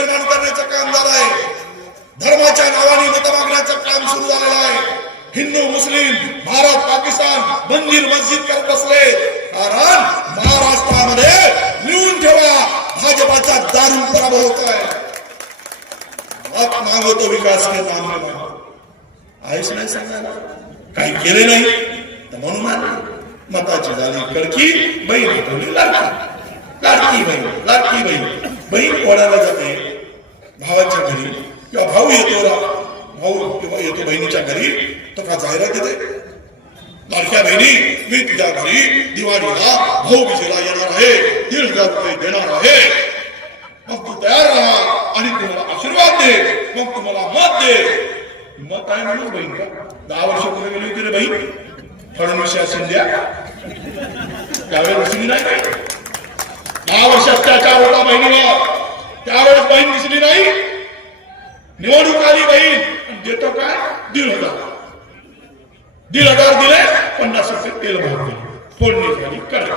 निर्माण करण्याचं काम झालं आहे. धर्माच्या नावाने मत मागण्याचं काम सुरू झालेलं आहे. हिंदू मुस्लिम भारत पाकिस्तान मंदिर मस्जिद करत बसले. कारण महाराष्ट्रामध्ये लिहून ठेवा भाजपाचा दारू पराभव होत आहे. मत मागवतो विकास के नाम में नाही सांगायला काही केले नाही तर म्हणून आले मताची झाली कडकी बहीण ठेवली लाडकी. लाडकी बहीण लाडकी बहीण. बहीण कोणाला जाते? भावाच्या घरी. किंवा भाऊ येतो रा भाऊ किंवा येतो बहिणीच्या घरी. तो का जाहिरात येते? लाडक्या बहिणी मी तुझ्या घरी दिवाळीला भाऊ विजेला येणार आहे. दीड हजार रुपये देणार आहे. मग तू तयार राहा आणि तुम्हाला आशीर्वाद दे. मग तुम्हाला मत दे. मत काय म्हणून बहीण का? दहा वर्ष पुढे गेली होती रे बहीण. फडणवीसच्या शिंद्या. त्यावेळेस नाही दहा वर्ष अत्याचार होता बहिणीने त्यावेळेस बहीण दिसली नाही निवडणूक आली बहीण देतो काय? दीड हजार. दीड हजार दिले पन्नास रुपये तेल भाव दिले फोडणी झाली करा.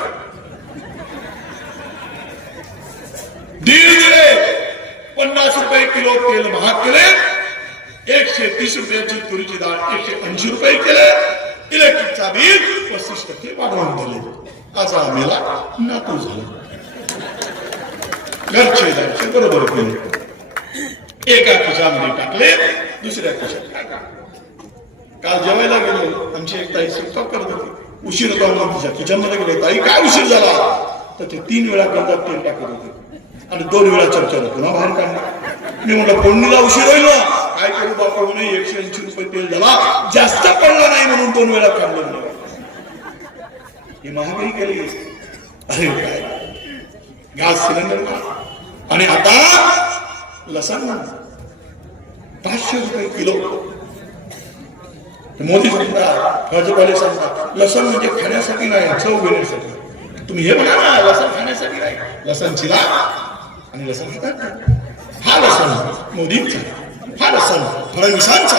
दीड दिले पन्नास रुपये किलो तेल महाग केले. एकशे तीस रुपयाची तुरीची डाळ एकशे ऐंशी रुपये केले. इलेक्ट्रिकचा बिल पस्तीस टक्के वाढवून दिले. आज आम्हाला नातू झाला. घरचे जायचे बरोबर केले. एका खिशामध्ये टाकले दुसऱ्या खिशात टाकले काल जेवायला गेलो आमची एक ताई स्वयंपाक करत होती. उशीर होता म्हणून तिच्या किचनमध्ये गेलो. ताई काय उशीर झाला? तर ते तीन वेळा करतात तेल टाकत होते. आणि दोन वेळा चमच्याला पुन्हा बाहेर काढला. मी म्हटलं फोडणीला उशीर होईल ना? काय करू बापा म्हणे एकशे ऐंशी रुपये तेल झाला. जास्त पडला नाही म्हणून दोन वेळा काढलं म्हणे. ही महागाई केली. अरे काय? गॅस सिलेंडर आणि आता लसण पाचशे रुपये किलो मोदी सांगतात भाजपाले सांगतात लसण म्हणजे खाण्यासाठी नाही चव घेण्यासाठी तुम्ही हे म्हणा ना लसण खाण्यासाठी नाही लसण चिला आणि लसण खातात हा लसण मोदींचा हा लसण फडणवीसांचा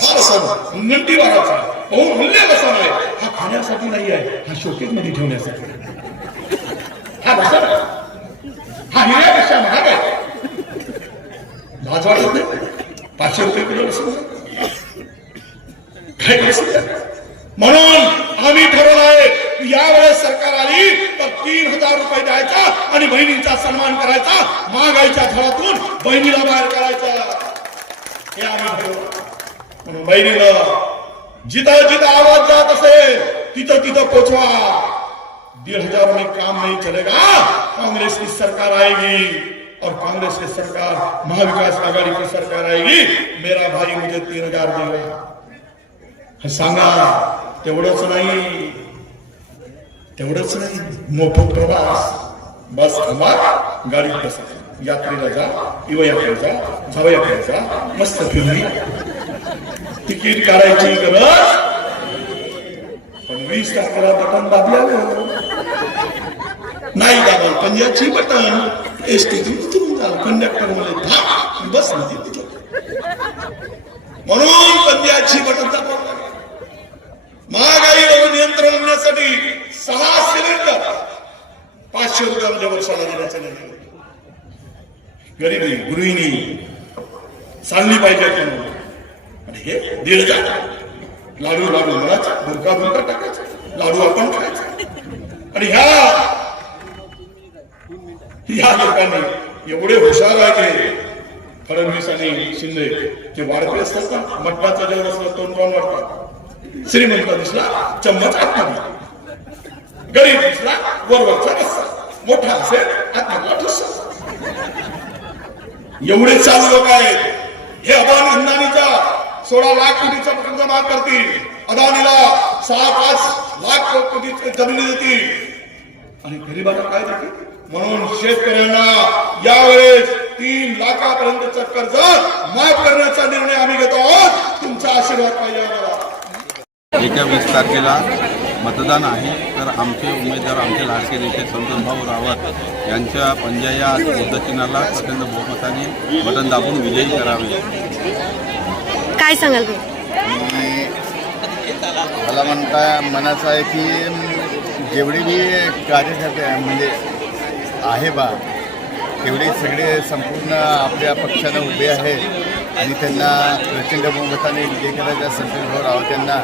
हा लसण मुनगंटीवाराचा बहुमूल्य लसण आहे हा खाण्यासाठी नाही आहे हा शोकेत मध्ये ठेवण्यासाठी हा लसण हा हिऱ्यापेक्षा महाग आहे लाज वाटत नाही पाचशे रुपये किलो म्हणून आम्ही ठरवलं आहे की यावेळेस सरकार आली तर तीन हजार रुपये द्यायचा आणि बहिणींचा सन्मान करायचा. महागाईच्या घरातून बहिणीला बाहेर करायचं हे आम्ही ठरवलं. बहिणीला जिथं जिथं आवाज जात असेल तिथं तिथं पोचवा. दीड हजार में काम नहीं चलेगा. कांग्रेस की सरकार आएगी. और कांग्रेस की सरकार महाविकास आघाड़ी की सरकार आएगी। मेरा भाई मुझे तीन हजार देगा। सांगा तेवढंच नाही। तेवढंच नाही मोफत प्रवास। बस थांबा गाडीत बसा। यात्रेला जा किंवा यात्रेला जा जावं यात्रेला जा मस्त फिरली तिकीट काढायची गरज? पण वीस तारखेला बटन दाबल्यावर नाही दाबल पण याची बटन एस टी तुम्ही कंडक्टरमध्ये बसमध्ये म्हणून पंजाबची बटन दाबावं लागेल. महागाईवर नियंत्रण आणण्यासाठी सहा सिलेंडर पाचशे रुपयामध्ये वर्षाला देण्याचा निर्णय. गरीबी गरिबी गृहिणी चालली पाहिजे आणि हे दीड हजार. लाडू लाडू मिळायचा भुरका भुरका टाकायचा. लाडू आपण खायचा. आणि ह्या लोकांनी एवढे हुशार ते फडणवीस आणि शिंदे ते वाढते असतात का मटणाचा जेवण असलं तोंड वाढतात. श्रीमंत दिसला, चम्मच आत्मधी गरीब दिसला, वरवरचा रस्सा. मोठा असेल आत्मधला ठुसा एवढे चालू लोक आहेत. हे अदानी अंदानीचा सोळा लाख कोटीचा प्रकल्प जमा करतील. अदानीला सहा पाच लाख कोटी जमिनी देतील. आणि गरिबांना काय देतील? म्हणून शेतकऱ्यांना यावेळेस तीन लाखापर्यंतचं कर्ज माफ करण्याचा निर्णय आम्ही घेतो आहोत. तुमचा आशीर्वाद पाहिजे आम्हाला. येत्या वीस तारखेला मतदान आहे तर आमचे उमेदवार आमचे लाडके नेते संतोषभाऊ रावत यांच्या पंजा या मुद्दचिन्हाला प्रचंड बहुमताने बटन दाबून विजयी करावे. काय सांगाल मला म्हणता मनाचं आहे की जेवढे मी कार्यकर्ते आहे म्हणजे आहे बा तेवढे सगळे संपूर्ण आपल्या पक्षानं उभे आहेत आणि त्यांना प्रचंड बहुमताने विजय करायचा संतोष भाऊ रावत त्यांना